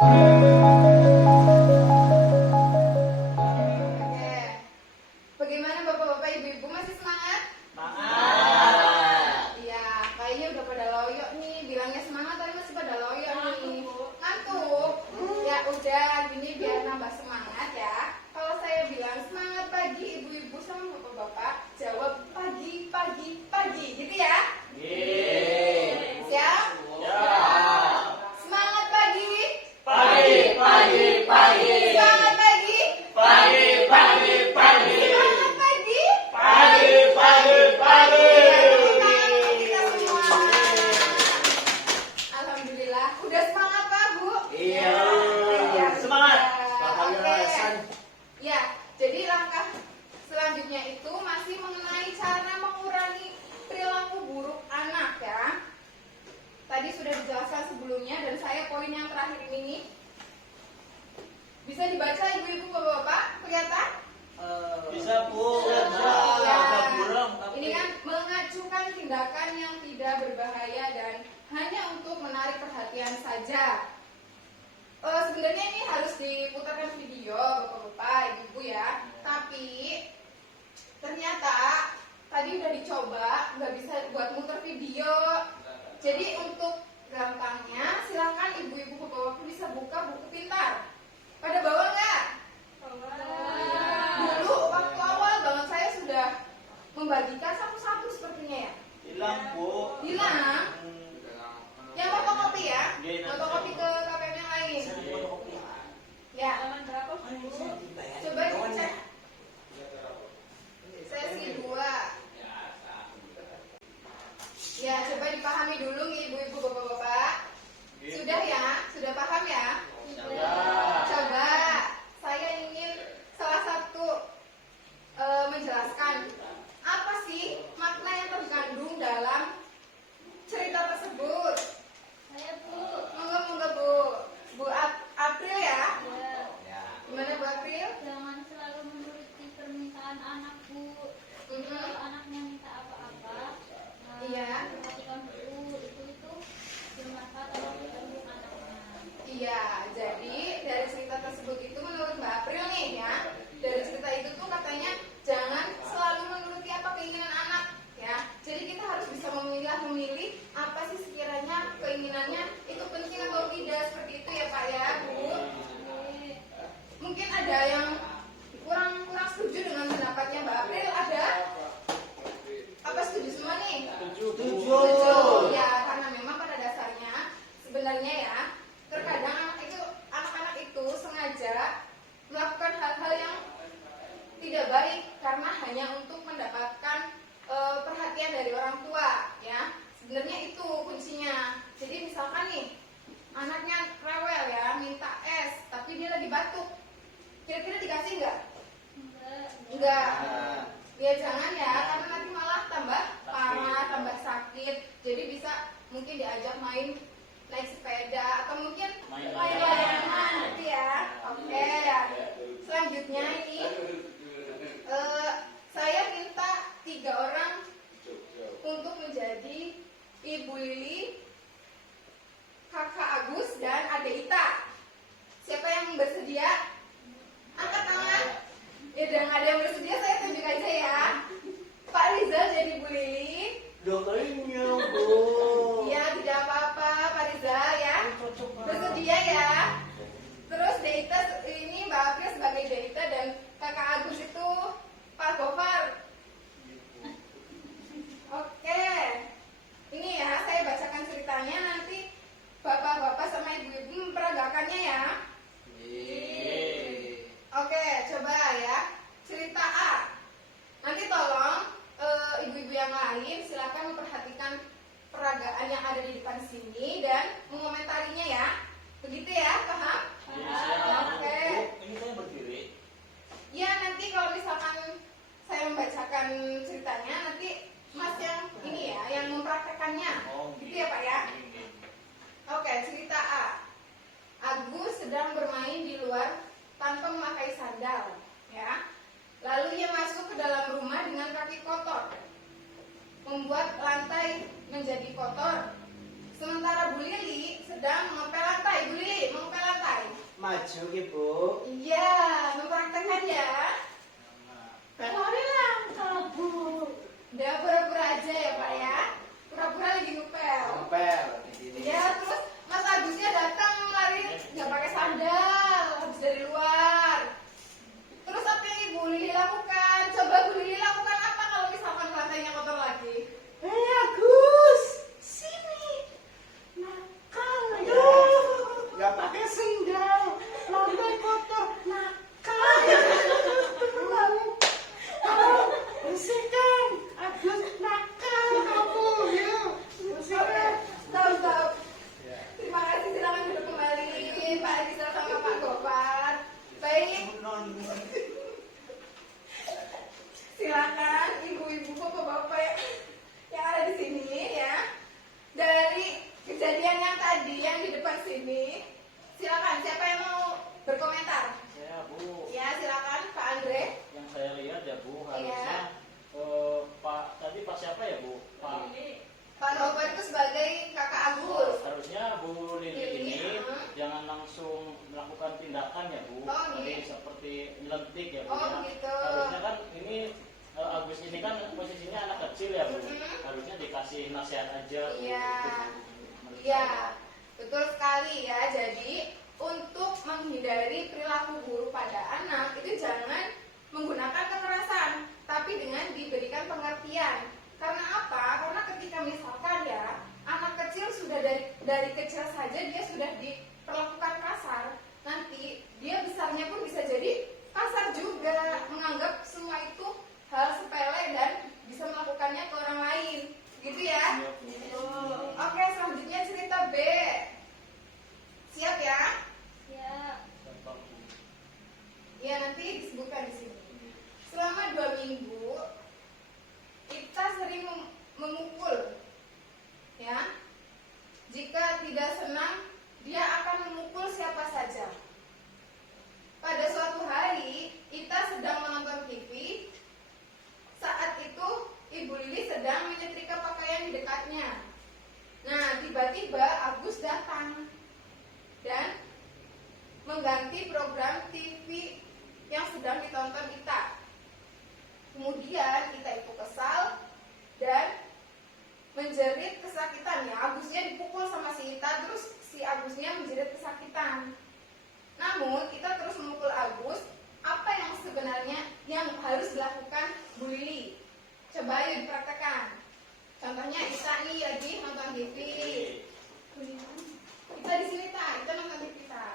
Oke. Bagaimana Bapak-bapak, Ibu-ibu, masih semangat? Semangat. Iya, kayaknya udah pada loyo nih. Bilangnya semangat tapi masih pada loyo nih. Ngantuk. Ya udah, gini biar nambah semangat ya. Kalau saya bilang semangat pagi Ibu-ibu sama Bapak-bapak, jawab pagi, pagi, pagi. Gitu ya? Siap? Semangat pagi. Pagi, pagi, pagi. Semangat pagi. Pagi, pagi, pagi. Semangat pagi. Pagi, pagi, pagi. Kita semua. Alhamdulillah, udah semangat Pak Bu? Iya. Iya, Semangat. Oke. Ya, jadi langkah selanjutnya itu masih mengenai cara mengurangi perilaku buruk anak ya. Tadi sudah dijelaskan sebelumnya dan saya poin yang terakhir ini bisa dibaca Ibu-ibu Bapak-bapak, kelihatan? Bisa, Bu. Ya. Ada burung, tapi Ini kan mengajukan tindakan yang tidak berbahaya dan hanya untuk menarik perhatian saja. Sebenarnya ini harus diputarkan video Bapak-bapak, Ibu-ibu ya. Tapi ternyata tadi udah dicoba, nggak bisa buat muter video. Jadi untuk gampangnya silakan Ibu-ibu Bapak-bapak bisa buka buku pintar. Pada bawa nggak? Dulu waktu awal banget saya sudah membagikan satu-satu sepertinya ya. hilang, Bu. Hilang. Yang fotokopi ya, Iya, nanti fotokopi ke KPM yang lain. Ya. Coba dicek. Sesi 2. Ya, coba dipahami dulu nih Ibu-ibu Bapak-bapak. Sudah ya? Sudah paham ya? Coba saya ingin salah satu menjelaskan apa sih makna yang terkandung dalam cerita tersebut. Monggo Bu. Bu April ya? Gimana Bu April? Jangan selalu menuruti permintaan anak, Bu. Kalau anaknya minta apa-apa, Iya. perhatikan dulu. Itu bermanfaat untuk anaknya. Iya, jadi dari cerita tersebut itu menurut Mbak April nih ya, dari cerita itu tuh katanya jangan selalu menuruti apa keinginan anak ya. Jadi kita harus bisa memilih apa sih sekiranya keinginannya itu penting atau tidak, seperti itu ya Pak ya Bu. Mungkin ada yang kurang setuju dengan pendapatnya Mbak April, ada? Apa setuju semua nih? Setuju. Ya, karena memang pada dasarnya sebenarnya ya terkadang anak-anak itu sengaja melakukan hal-hal yang tidak baik karena hanya untuk mendapatkan perhatian dari orang tua ya. Sebenarnya itu kuncinya. Jadi misalkan nih anaknya rewel ya, minta es tapi dia lagi batuk, kira-kira dikasih nggak? Enggak. Ya jangan ya, karena nanti malah tambah parah, tambah sakit. Jadi bisa mungkin diajak main naik sepeda atau mungkin main layangan gitu ya. Oke. Selanjutnya ini saya minta 3 orang untuk menjadi Ibu Lili, Kakak Agus dan Ade Ita. Siapa yang bersedia? Angkat tangan. Ya udah nggak ada yang bersedia, saya tunjuk aja ya. Pak Rizal jadi Bu Lili. Dokternya, Bu. Ya tidak apa-apa Pak Rizal ya. Bersedia ya. Terus Deita ini Mbak April sebagai Deita dan Kakak Agus itu Pak Gofar. Oke. Ini ya saya bacakan ceritanya, nanti bapak-bapak sama ibu-ibu memperagakannya ya. Oke, coba ya. Cerita A. Nanti tolong ibu-ibu yang lain silakan memperhatikan peragaan yang ada di depan sini dan mengomentarinya ya. Begitu ya, paham? Oke. Ini saya berdiri. Ya, nanti kalau misalkan saya membacakan ceritanya, nanti Mas yang ini ya, yang mempraktekannya. Gitu ya, Pak ya? Oke, cerita A. Agus sedang bermain di luar tanpa memakai sandal, ya. Lalu ia masuk ke dalam rumah dengan kaki kotor, membuat lantai menjadi kotor. Sementara Bu Lili sedang mengepel lantai. Bu Lili mengepel lantai. maju ibu. Iya, mempraktekkan ya. Pelornya bu. Udah pura-pura aja ya Pak ya. Pura-pura lagi ngepel. Pel di sini. Ya, terus Mas Agusnya datang lari nggak pakai sandal habis dari luar. Terus apa yang Ibu Lili lakukan? Coba Bu Lili lakukan apa kalau misalkan lantainya kotor lagi? Agus, sini. Nakal ya. Nggak pakai sendal. Lantai kotor. Nakal. Kamu bersihkan. Agus nakal kamu. Yuk, bersihkan. Tahu. Terima kasih, silakan duduk kembali Pak Rizal sama Pak Gopar. Baik, silakan ibu-ibu bapak-bapak yang ada di sini ya. Dari kejadian yang tadi yang di depan sini, silakan siapa yang mau berkomentar? Saya Bu, Ya, silakan Pak Andre. yang saya lihat ya Bu, Iya. harusnya Pak tadi Pak siapa ya Bu? Pak Pak Robert itu sebagai kakak Agus. harusnya Bu Lili Lili, ini ya. jangan langsung melakukan tindakan ya Bu. Oh, Tadi iya. seperti nyelentik ya Bu Oh, ya. gitu. Harusnya kan ini Agus ini kan posisinya anak kecil ya Bu. Mhm. Harusnya dikasih nasihat aja. Bu. Iya. Menurut Iya, saya. betul sekali ya. Jadi untuk menghindari perilaku buruk pada anak itu jangan menggunakan kekerasan, tapi dengan diberikan pengertian. Karena apa? Karena ketika misalkan ya anak kecil sudah dari kecil saja dia sudah diperlakukan kasar, nanti dia besarnya pun bisa jadi kasar juga, menganggap semua itu hal sepele dan bisa melakukannya ke orang lain, gitu ya. Oke, selanjutnya cerita B. Siap ya? Ya. Contoh, Bu. Ya, nanti disebutkan di sini. Selama 2 minggu kita sering memukul, ya. Jika tidak senang, dia akan memukul siapa saja. Pada suatu hari, Ita sedang menonton TV. Saat itu, Ibu Lili sedang menyetrika pakaian di dekatnya. Nah, tiba-tiba Agus datang dan mengganti program TV yang sedang ditonton Ita. Kemudian Ita itu kesal dan menjerit kesakitan ya. Agusnya dipukul sama si Ita, terus si Agusnya menjerit kesakitan. Namun Ita terus memukul Agus. Apa yang sebenarnya yang harus dilakukan Bu Lili? Coba yuk dipraktekkan. Contohnya Ita nih lagi nonton TV. Ita di sini Ita nonton TV Ita.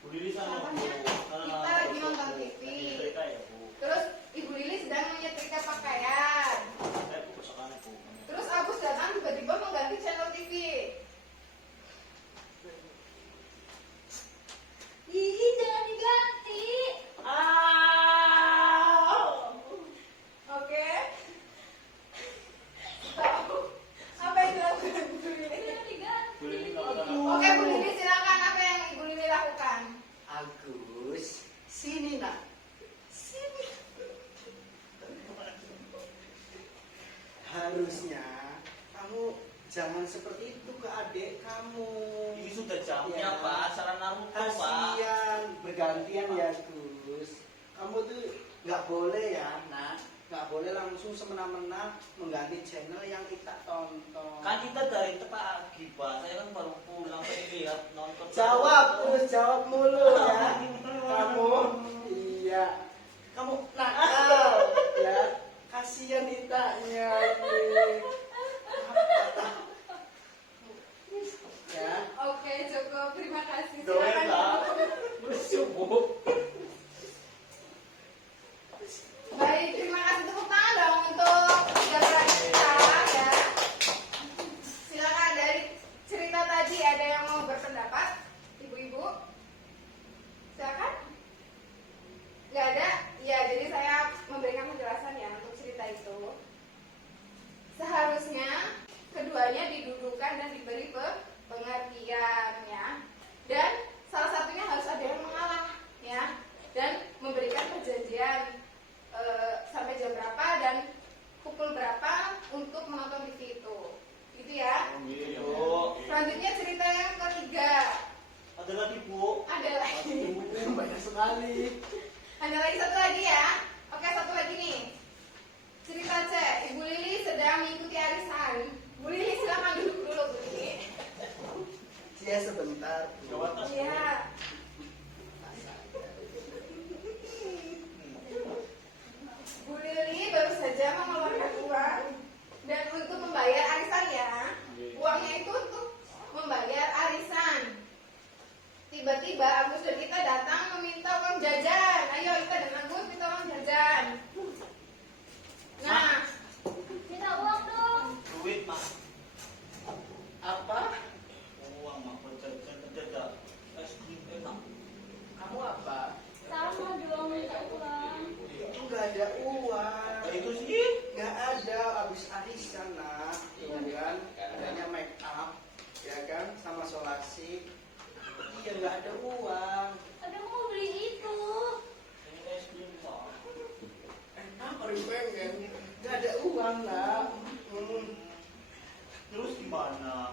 Bu Lili sana Bu. Kita lagi nonton TV. Lagi cerita ya Bu. Terus Ibu Lili sedang menyetrika pakaian. Saya Bu kesukaan Bu. Terus Agus datang tiba-tiba mengganti channel TV. Ih, jangan diganti. Oke. Tahu apa yang dilakukan Bu Lili? Jangan diganti. Bu Lili melakukan apa? Oke Bu Lili, silakan apa yang Ibu Lili lakukan? Agus, sini nak. Sini. Harusnya kamu jangan seperti itu ke adik kamu. Ini sudah jamnya Ya. Pak, saran naruto Pak. Kasihan, bergantian ya Gus. Kamu tuh nggak boleh ya, nak. Nggak boleh langsung semena-mena mengganti channel yang kita tonton. Kan kita dari pagi Pak, saya kan baru pulang tadi lihat nonton. Jawab terus jawab mulu ya. Kamu, iya. Kamu nakal ya. Kasihan Itanya ini. Ya. Oke cukup, terima kasih. Doa Silakan. Pak. Bersyukur Bu. Baik, terima kasih, tepuk tangan dong untuk gambaran kita ya. Silakan dari cerita tadi ada yang mau berpendapat, ibu-ibu? Silakan. Nggak ada? Ya, jadi saya memberikan penjelasan ya untuk cerita itu. Seharusnya keduanya didudukan dan diberi pengertian ya. Dan salah satunya harus ada yang mengalah ya, dan memberikan perjanjian sampai jam berapa dan pukul berapa untuk menonton TV itu, gitu ya. Gitu Bu. Selanjutnya cerita yang ketiga kali. Ada lagi satu lagi ya. Oke, satu lagi nih. Cerita C, Ibu Lili sedang mengikuti arisan. Bu Lili silakan duduk dulu, Bu Lili. Cia sebentar. Iya. Bu Lili baru saja mengeluarkan uang dan untuk membayar arisan ya. Uangnya itu untuk membayar arisan. Tiba-tiba Agus dan Ita datang meminta uang jajan. Ayo Ita dan Agus minta uang jajan. Nah, Minta uang dong. Duit mah. Apa? Uang mah jajan es krim enak. Kamu apa? Sama dong minta uang. Itu nggak ada uang. Nah, itu sih. Nggak ada, habis arisan nak, ya kan? Adanya make up, ya kan? Sama solasi. Iya nggak ada uang. Ada mau beli itu. Ini es krim mah. Enak orang pengen. Nggak ada uang nak. Terus gimana?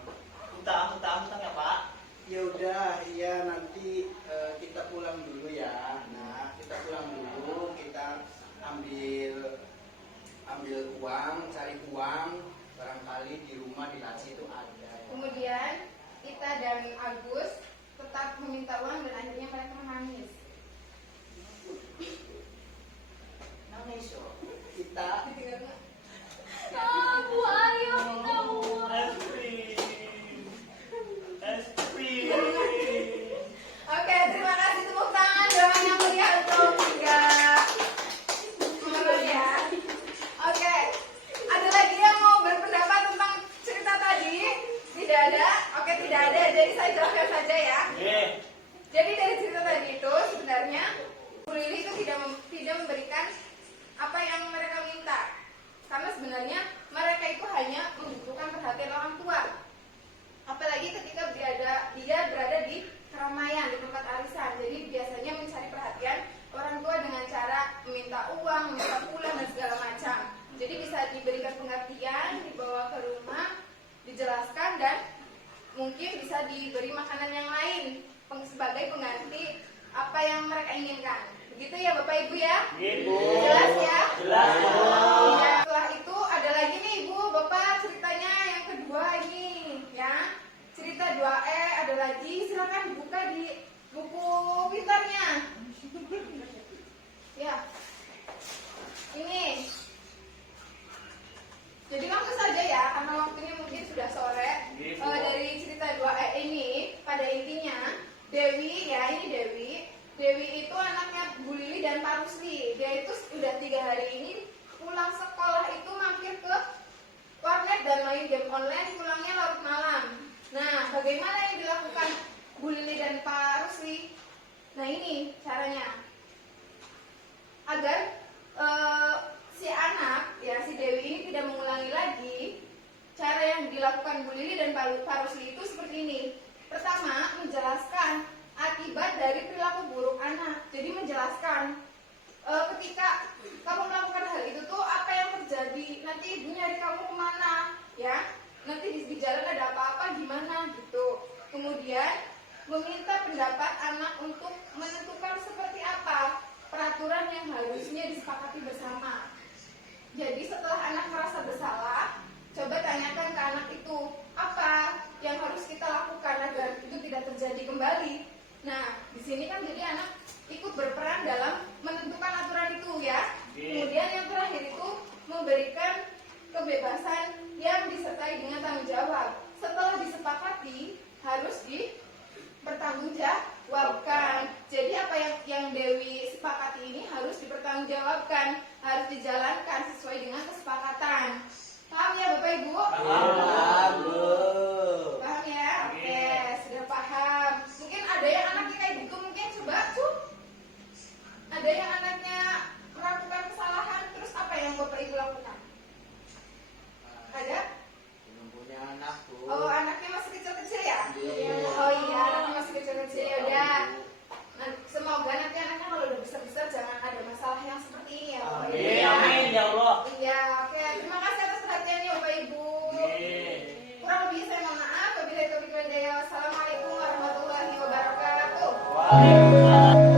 Utang ya Pak? Ya udah, iya nanti kita pulang dulu ya. Nah, kita pulang dulu, kita ambil uang, cari uang, barangkali di rumah di laci itu ada. Ya. kemudian Ita dan Agus tetap meminta uang dan akhirnya mereka menangis. Nangis oh. Kita Ditinggal nggak? Bu Ayu minta uang. Es krim. Es krim. Oke, terima kasih tepuk tangan doang yang meriah untuk tiga orang ya. Oke, ada lagi yang mau berpendapat tentang cerita tadi? Tidak ada? Oke, tidak ada. Jadi saya jelaskan saja ya. Jadi dari cerita tadi itu sebenarnya Bu Lili itu tidak memberikan apa yang mereka minta. Karena sebenarnya mereka itu hanya membutuhkan perhatian orang tua. Apalagi ketika dia berada di keramaian, di tempat arisan. Jadi biasanya mencari perhatian orang tua dengan cara meminta uang, meminta pulang dan segala macam. Jadi bisa diberikan pengertian, dibawa ke rumah, dijelaskan dan mungkin bisa diberi makanan yang lain sebagai pengganti apa yang mereka inginkan. Begitu ya Bapak Ibu ya? Gitu. Jelas ya? Jelas. Ya, setelah itu ada lagi nih Ibu, Bapak ceritanya yang kedua ini ya. Cerita 2E ada lagi, silakan buka di buku pintarnya. Ya. Ini. Jadi langsung saja ya, karena waktunya mungkin sudah sore. Gitu. Dari cerita 2E ini pada intinya Dewi ya, ini Dewi. Dewi itu anaknya Bu Lili dan Pak Rusli. Dia itu udah 3 hari ini pulang sekolah itu mampir ke warnet dan main game online, pulangnya larut malam. Nah, bagaimana yang dilakukan Bu Lili dan Pak Rusli? Nah ini caranya. Agar si anak, ya si Dewi ini tidak mengulangi lagi, cara yang dilakukan Bu Lili dan Pak Rusli itu seperti ini. Pertama, menjelaskan akibat dari perilaku buruk anak. Jadi menjelaskan ketika kamu melakukan hal itu tuh apa yang terjadi, nanti ibu nyari kamu kemana, ya? Nanti di jalan ada apa-apa gimana gitu. Kemudian meminta pendapat anak untuk menentukan seperti apa peraturan yang harusnya disepakati bersama. Jadi setelah anak merasa bersalah, coba tanyakan ke anak itu apa yang harus kita lakukan agar itu tidak terjadi kembali. Nah, di sini kan jadi anak ikut berperan dalam menentukan aturan itu ya. Kemudian yang terakhir itu memberikan kebebasan yang disertai dengan tanggung jawab. Setelah disepakati harus dipertanggungjawabkan. Jadi apa yang Dewi sepakati ini harus dipertanggungjawabkan, harus dijalankan sesuai dengan kesepakatan. Paham ya Bapak Ibu? Paham. Paham ya? Oke, sudah paham. Mungkin ada yang anaknya kayak gitu, mungkin coba tuh. Ada yang anaknya melakukan kesalahan, terus apa yang Bapak Ibu lakukan? Ada? Belum punya anak Bu. Oh, anaknya masih kecil-kecil ya? Iya. Oh iya, anaknya masih kecil-kecil ya udah. Nah, semoga nanti anaknya kalau udah besar-besar jangan ada masalah yang seperti ini ya Bapak Ibu. Amin, amin ya Allah. Iya, oke. Terima kasih atas perhatiannya Bapak Ibu. Kurang lebih saya mohon maaf. Wabillahi taufiq wal hidayah. Wassalamualaikum warahmatullahi wabarakatuh. Waalaikumsalam.